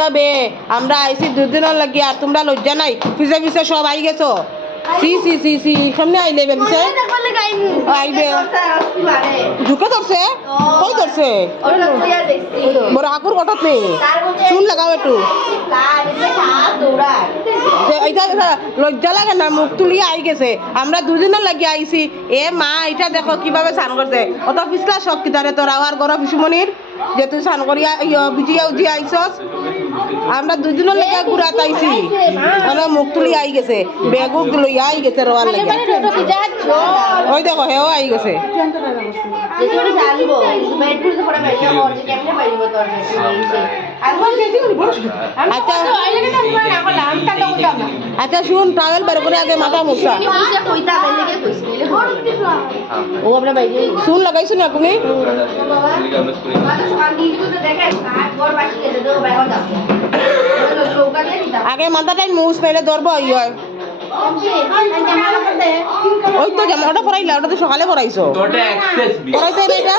আচ্ছা বে আমরা আইছি 2 দিন লাগি আর তোমরা লজ্জা নাই পিছে পিছে সব আই গেছো সি সি সি সি সামনে আইলে বে পিছে আইবে ঝুঁকে ধরছে কই ধরছে বড় হাকুর কটত নেই চুল লাগাও একটু এইটা লজ্জা লাগে না মুখ তুলিয়ে আই গেছে আমরা 2 দিন লাগি আইছি এ মা এটা দেখো কিভাবে স্নান করছে অত পিছলা শখ কিতারে তোর আর গরম পিসুমনির যে তুই স্নান করিয়া ভিজিয়া উজিয়া আইসস আমরা 2 দিন লাগে ঘুরা তাইছি মানে মুখ তুলি আই গেছে বেগুক লইয়া আই গেছে রোয়ার লাগে ওই দেখো হেও আই গেছে আচ্ছা শুন ট্রাভেল বের করে আগে মাথা মুছা শুন লাগাইছো না তুমি আগে মাথাটাই মুছ পেলে ধরবো ওই তো জামা ওটা পরাইলা ওটা তো সকালে পরাইছো পরাইতে এটা